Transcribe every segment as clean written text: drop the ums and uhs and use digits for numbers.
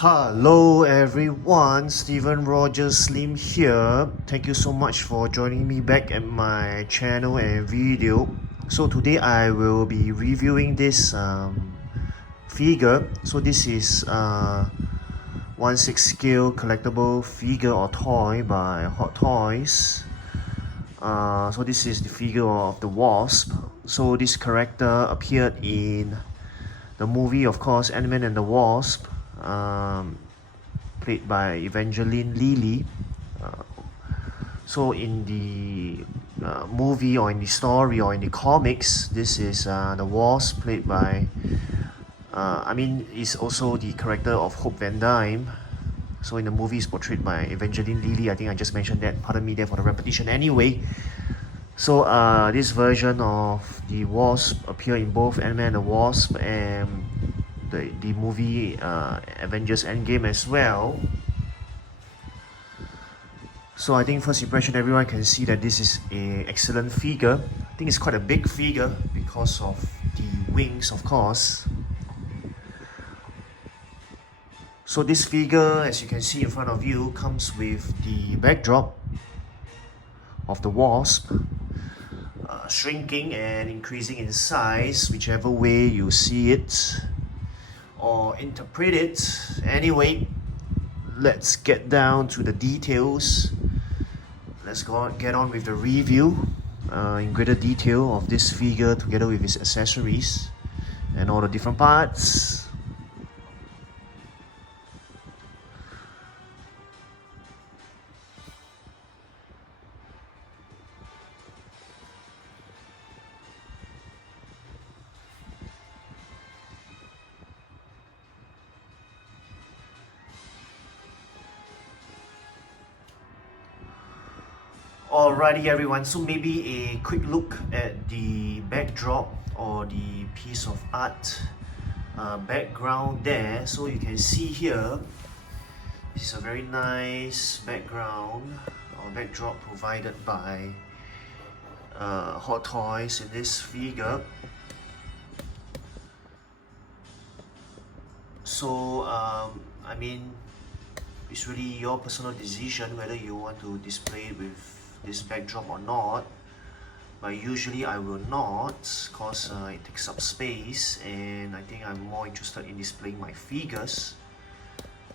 Hello everyone, Steven Rogers Slim here. Thank you so much for joining me back at my channel and video. So today I will be reviewing this figure. So this is 1/6 scale collectible figure or toy by Hot Toys. So this is the figure of the Wasp. So this character appeared in the movie, of course, Ant-Man and the Wasp, played by Evangeline Lilly. So in the movie or in the story or in the comics, this is the Wasp played by, is also the character of Hope Van Dyne. So in the movie is portrayed by Evangeline Lilly. I think I just mentioned that, pardon me there for the repetition. Anyway, so this version of the Wasp appeared in both Ant-Man and the Wasp and the movie Avengers Endgame as well. So I think first impression, everyone can see that this is an excellent figure. I think it's quite a big figure because of the wings, of course. So this figure, as you can see in front of you, comes with the backdrop of the Wasp, shrinking and increasing in size, whichever way you see it or interpret it. Anyway, let's get down to the details. Let's get on with the review in greater detail of this figure together with its accessories and all the different parts. Alrighty everyone, so maybe a quick look at the backdrop or the piece of art background there. So you can see here, this is a very nice background or backdrop provided by Hot Toys in this figure. So it's really your personal decision whether you want to display it with this backdrop or not, but usually I will not because it takes up space, and I think I'm more interested in displaying my figures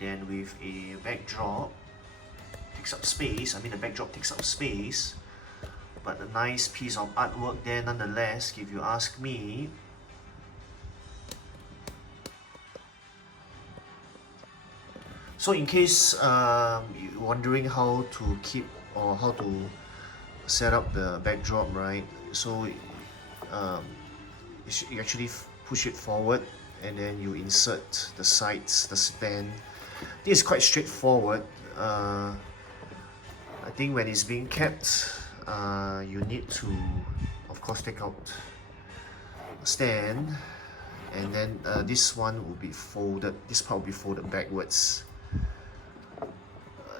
than with a backdrop. It takes up space, the backdrop takes up space, but a nice piece of artwork there nonetheless, if you ask me. So in case you're wondering how to keep or how to set up the backdrop, right? So you actually push it forward and then you insert the sides, the stand. This is quite straightforward. I think when it's being kept, you need to, of course, take out the stand, and then this one will be folded, this part will be folded backwards.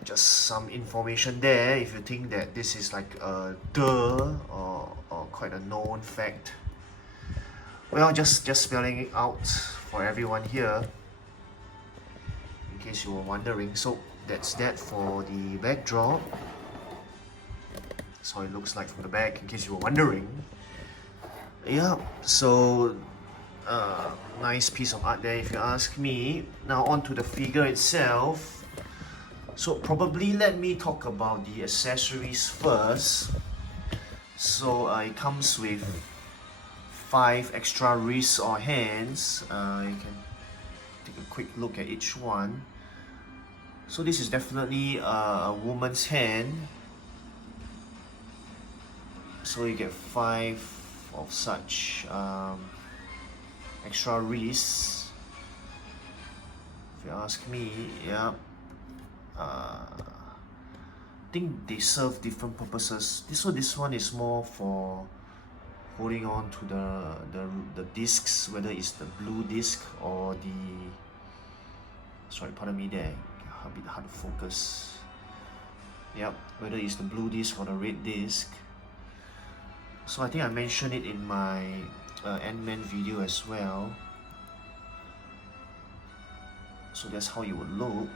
Just some information there if you think that this is like a or quite a known fact. Well, just spelling it out for everyone here in case you were wondering. So that's that for the backdrop. So it looks like from the back, in case you were wondering. Yeah, so nice piece of art there if you ask me. Now on to the figure itself. So probably let me talk about the accessories first. So it comes with 5 extra wrists or hands. You can take a quick look at each one. So this is definitely a woman's hand. So you get 5 of such extra wrists, if you ask me. Yeah. I think they serve different purposes. This one is more for holding on to the discs, whether it's the blue disc or the, sorry, pardon me there, a bit hard to focus. Yep, whether it's the blue disc or the red disc. So I think I mentioned it in my Ant-Man video as well. So that's how it would look.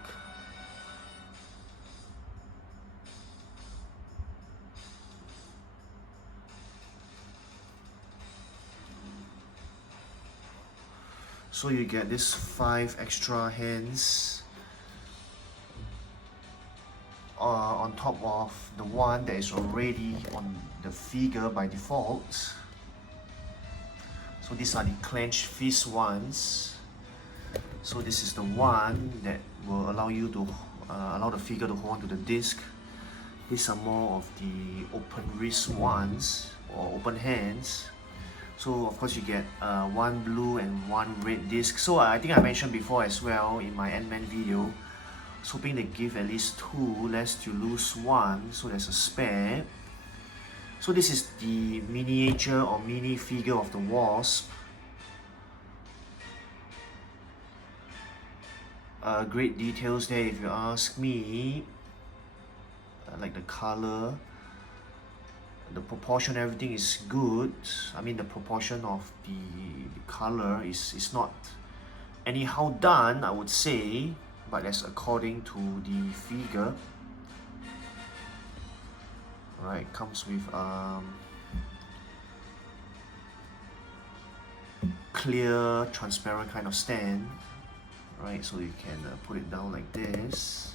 So you get this 5 extra hands on top of the one that is already on the figure by default. So these are the clenched fist ones. So this is the one that will allow you to allow the figure to hold on to the disc. These are more of the open wrist ones or open hands. So of course you get one blue and one red disc. So I think I mentioned before as well in my Ant-Man video, I was hoping they give at least 2 lest you lose one, so there's a spare. So this is the miniature or mini figure of the Wasp. Great details there if you ask me. I like the color. The proportion, everything is good. I mean the proportion of the color is not anyhow done, I would say, but that's according to the figure. Alright, comes with clear, transparent kind of stand. Right, so you can put it down like this.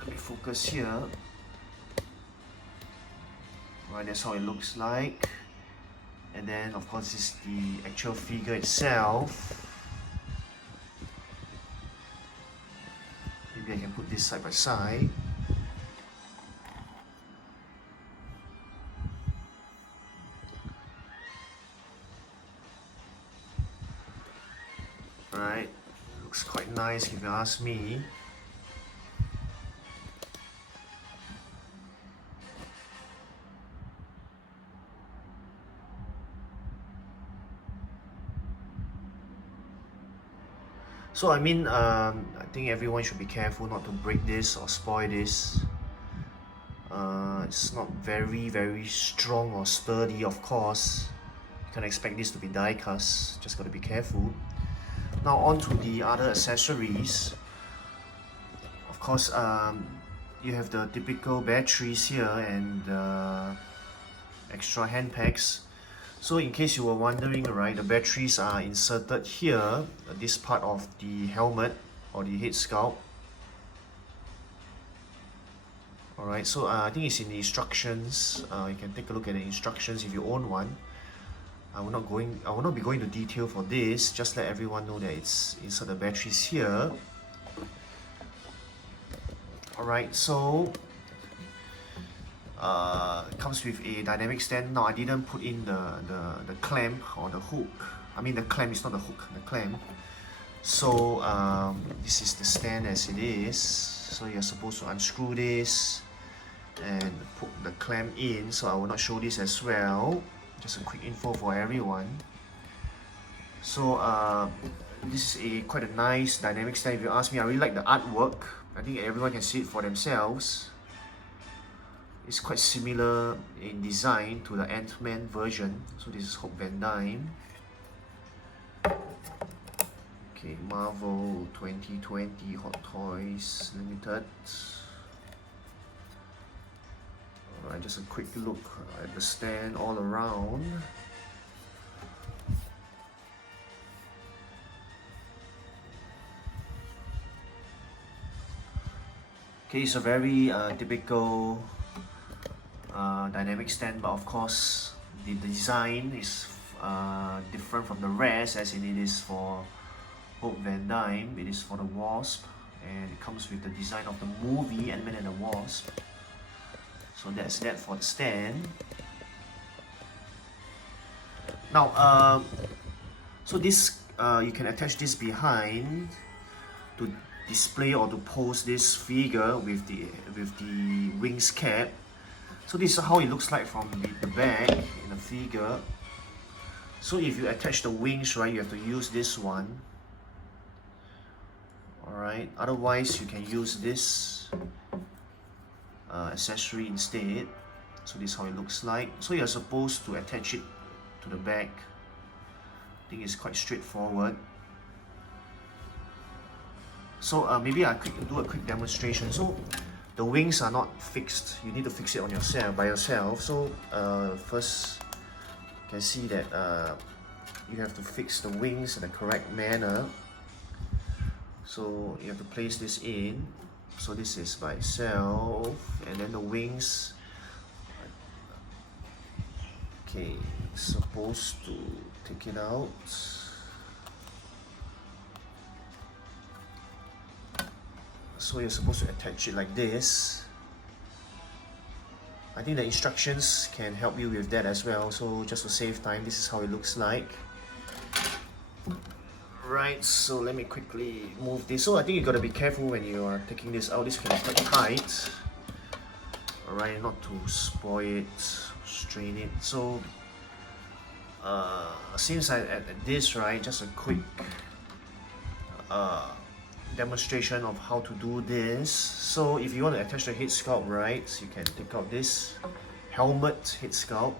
Let me focus here. Right, that's how it looks like. And then of course this is the actual figure itself. Maybe I can put this side by side. Right, looks quite nice if you ask me. So I mean, I think everyone should be careful not to break this or spoil this. It's not very strong or sturdy, of course. You can't expect this to be die cast, just gotta be careful. Now on to the other accessories. Of course, you have the typical batteries here and extra hand packs. So in case you were wondering, right, the batteries are inserted here, this part of the helmet or the head sculpt. Alright, so I think it's in the instructions. You can take a look at the instructions if you own one. I will not be going into detail for this, just let everyone know that it's insert the batteries here. Alright, so it comes with a dynamic stand. Now I didn't put in the clamp or the hook. I mean the clamp is not the hook, the clamp. So this is the stand as it is. So you're supposed to unscrew this and put the clamp in. So I will not show this as well. Just a quick info for everyone. So this is quite a nice dynamic stand if you ask me. I really like the artwork. I think everyone can see it for themselves. It's quite similar in design to the Ant-Man version. So this is Hope Van Dyne. Okay, Marvel 2020 Hot Toys Limited. Alright, just a quick look at the stand all around. Okay, it's a very typical dynamic stand, but of course the design is different from the rest, as in it is for Hope Van Dyne, it is for the Wasp, and it comes with the design of the movie Ant-Man and the Wasp. So that's that for the stand. Now, so this you can attach this behind to display or to pose this figure with the wings cap. So this is how it looks like from the back in the figure. So if you attach the wings, right, you have to use this one. Alright, otherwise you can use this accessory instead. So this is how it looks like. So you're supposed to attach it to the back. I think it's quite straightforward. So maybe I do a quick demonstration. So the wings are not fixed. You need to fix it on yourself by yourself. So first you can see that you have to fix the wings in the correct manner. So you have to place this in. So this is by itself, and then the wings. Okay, supposed to take it out. So you're supposed to attach it like this. I think the instructions can help you with that as well. So just to save time, this is how it looks like. Right, so let me quickly move this. So I think you gotta be careful when you are taking this out. This can be quite tight. Alright, not to spoil it, strain it. So since I at this, right, just a quick demonstration of how to do this. So if you want to attach the head sculpt, right, you can take out this helmet head sculpt.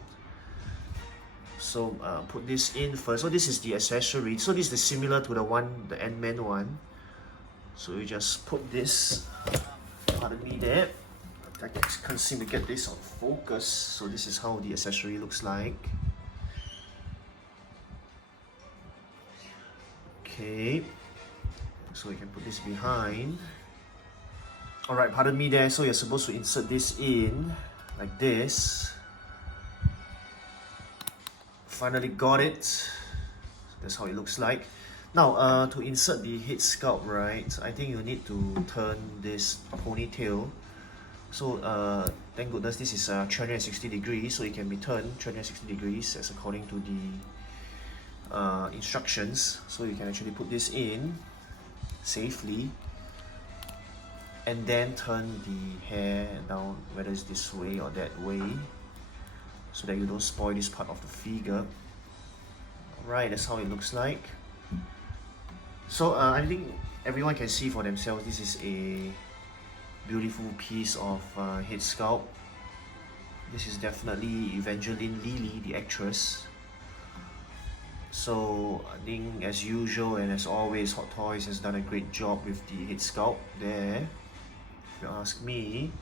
So put this in first. So this is the accessory. So this is similar to the one, the Ant-Man one. So you just put this, pardon me there. I can't seem to get this on focus. So this is how the accessory looks like. Okay. So you can put this behind. Alright, pardon me there. So you're supposed to insert this in like this. Finally got it. That's how it looks like. Now, to insert the head sculpt, right, I think you need to turn this ponytail. So, thank goodness this is 360 degrees, so it can be turned 360 degrees as according to the instructions. So you can actually put this in safely and then turn the hair down, whether it's this way or that way, so that you don't spoil this part of the figure. Alright, that's how it looks like. So I think everyone can see for themselves, this is a beautiful piece of head sculpt. This is definitely Evangeline Lilly, the actress. So I think as usual and as always, Hot Toys has done a great job with the head sculpt there, if you ask me.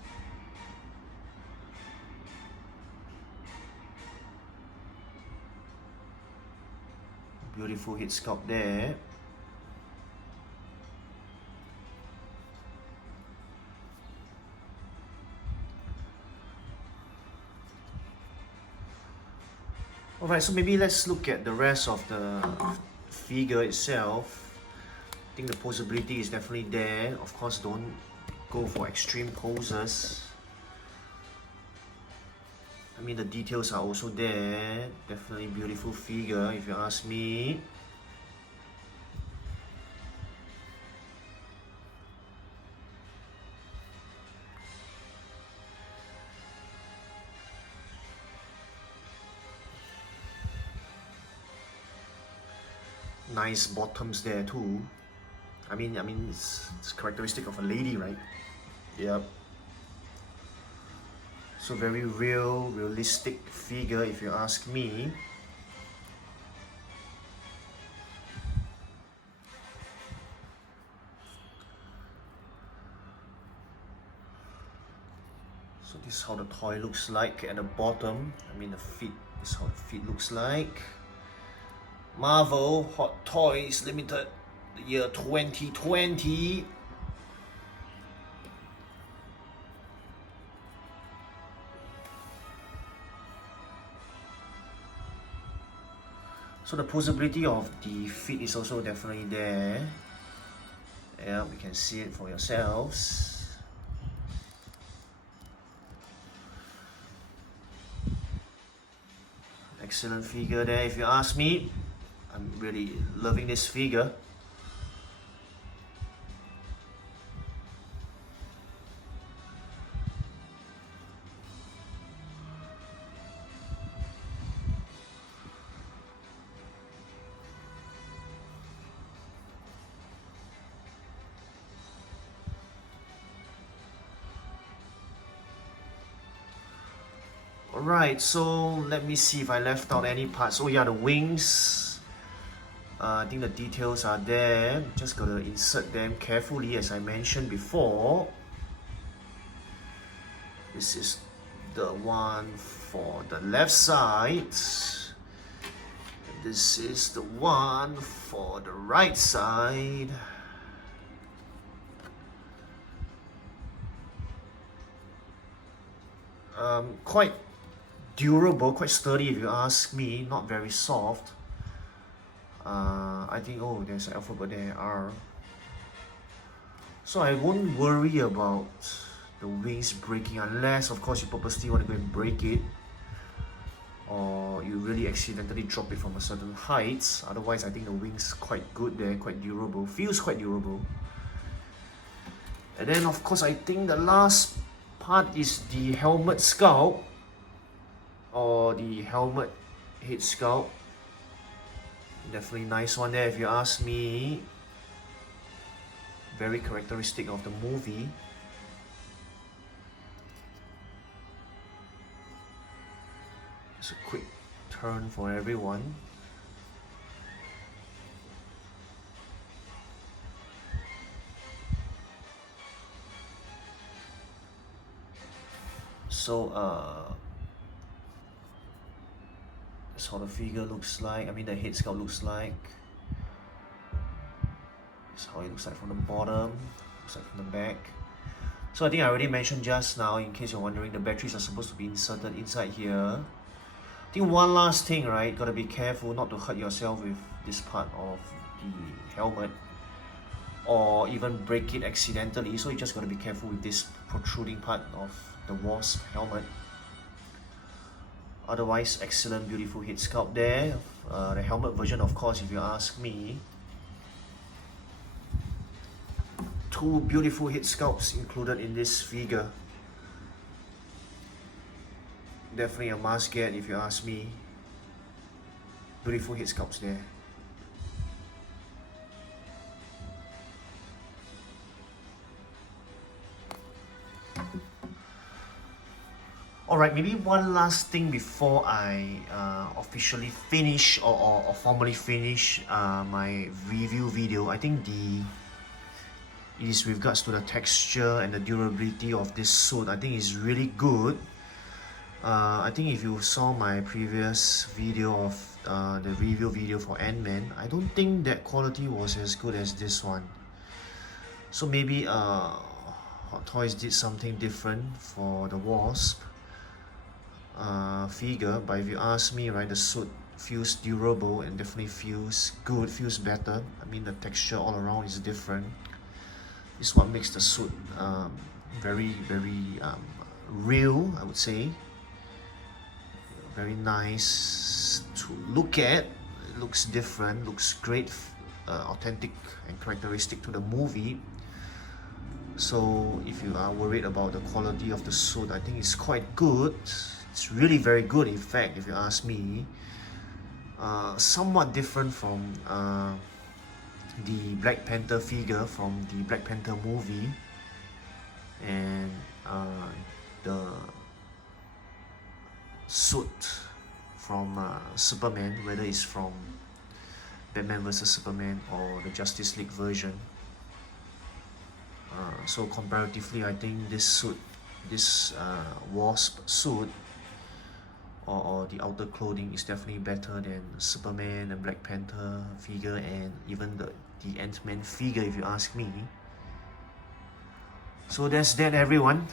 Beautiful head sculpt there. Alright, so maybe let's look at the rest of the figure itself. I think the posability is definitely there. Of course, don't go for extreme poses. I mean, the details are also there. Definitely beautiful figure, if you ask me. Nice bottoms there too. I mean, it's characteristic of a lady, right? Yep. So very realistic figure, if you ask me. So this is how the toy looks like at the bottom. I mean, the feet, this is how the feet looks like. Marvel Hot Toys Limited, the year 2020. So the posability of the feet is also definitely there. Yeah, you can see it for yourselves. Excellent figure there, if you ask me. I'm really loving this figure. Alright, so let me see if I left out any parts. Oh yeah, the wings. I think the details are there. Just gotta insert them carefully as I mentioned before. This is the one for the left side. This is the one for the right side. Quite durable, quite sturdy if you ask me, not very soft. I think, oh, there's an alphabet there, R. So I won't worry about the wings breaking unless, of course, you purposely want to go and break it, or you really accidentally drop it from a certain height. Otherwise, I think the wings quite good there, quite durable, feels quite durable. And then, of course, I think the last part is the helmet sculpt, or the helmet head sculpt. Definitely nice one there if you ask me. Very characteristic of the movie. Just a quick turn for everyone. So that's how the figure looks like. I mean, the head sculpt looks like. That's how it looks like from the bottom. Looks like from the back. So I think I already mentioned just now, in case you're wondering, the batteries are supposed to be inserted inside here. I think one last thing, right? Gotta be careful not to hurt yourself with this part of the helmet, or even break it accidentally. So you just gotta be careful with this protruding part of the Wasp helmet. Otherwise, excellent, beautiful head sculpt there. The helmet version, of course, if you ask me. Two beautiful head sculpts included in this figure. Definitely a must get if you ask me. Beautiful head sculpts there. Alright, maybe one last thing before I officially finish or formally finish my review video. I think it is with regards to the texture and the durability of this suit. I think it's really good. I think if you saw my previous video of the review video for Ant-Man, I don't think that quality was as good as this one. So maybe Hot Toys did something different for the Wasp figure, but if you ask me, right, the suit feels durable and definitely feels good, feels better. I mean, the texture all around is different. This is what makes the suit very real, I would say. Very nice to look at. It looks different, looks great, authentic and characteristic to the movie. So if you are worried about the quality of the suit, I think it's quite good. It's really very good, in fact, if you ask me. Somewhat different from the Black Panther figure from the Black Panther movie, and the suit from Superman, whether it's from Batman vs Superman or the Justice League version. So comparatively, I think this suit, this Wasp suit, or the outer clothing, is definitely better than Superman and Black Panther figure, and even the Ant-Man figure, if you ask me. So that's that, everyone.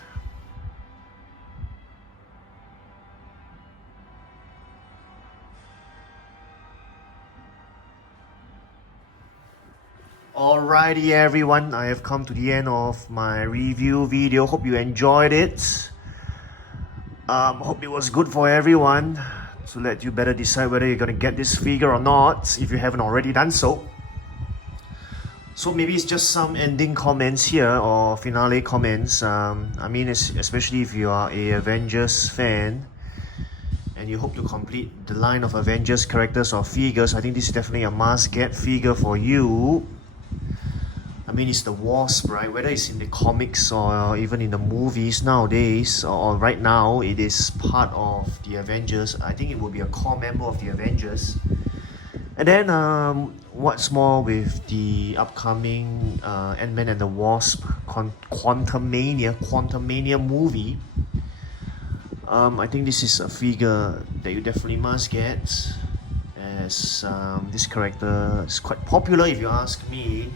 Alrighty everyone, I have come to the end of my review video. Hope you enjoyed it. Hope it was good for everyone, to let you better decide whether you're gonna get this figure or not, if you haven't already done so. So maybe it's just some ending comments here, or finale comments. I mean, especially if you are a Avengers fan and you hope to complete the line of Avengers characters or figures, I think this is definitely a must-get figure for you. I mean, it's the Wasp, right? Whether it's in the comics or even in the movies nowadays, or right now, it is part of the Avengers. I think it will be a core member of the Avengers. And then what's more with the upcoming Ant-Man and the Wasp Quantumania movie, I think this is a figure that you definitely must get, as this character is quite popular if you ask me.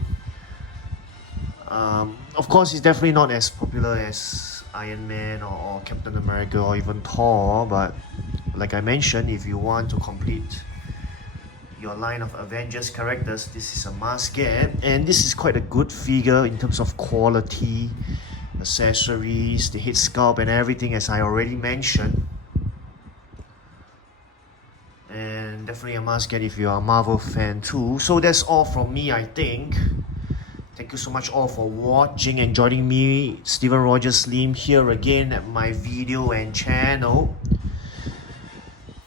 Of course, it's definitely not as popular as Iron Man or Captain America or even Thor, but like I mentioned, if you want to complete your line of Avengers characters, this is a must get, and this is quite a good figure in terms of quality, accessories, the head sculpt and everything, as I already mentioned. And definitely a must get if you are a Marvel fan too. So that's all from me, I think. Thank you so much all for watching and joining me, Steven Rogers Slim, here again at my video and channel.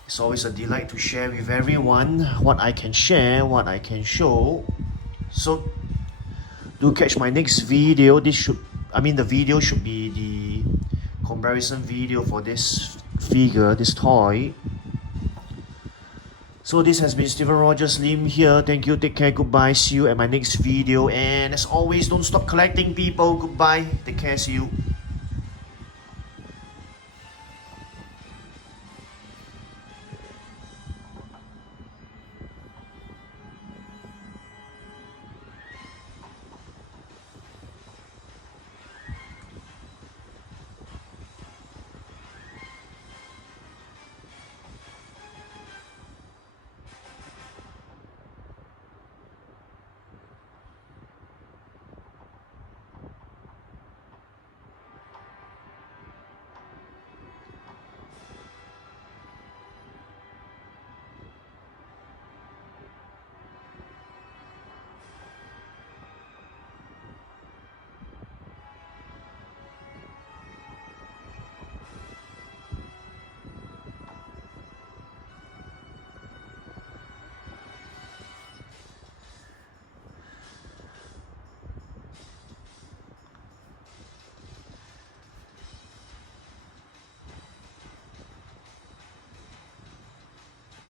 It's always a delight to share with everyone what I can share, what I can show. So do catch my next video. The video should be the comparison video for this figure, this toy. So this has been Steven Rogers Lim here. Thank you, take care, goodbye, see you at my next video. And as always, don't stop collecting, people. Goodbye, take care, see you.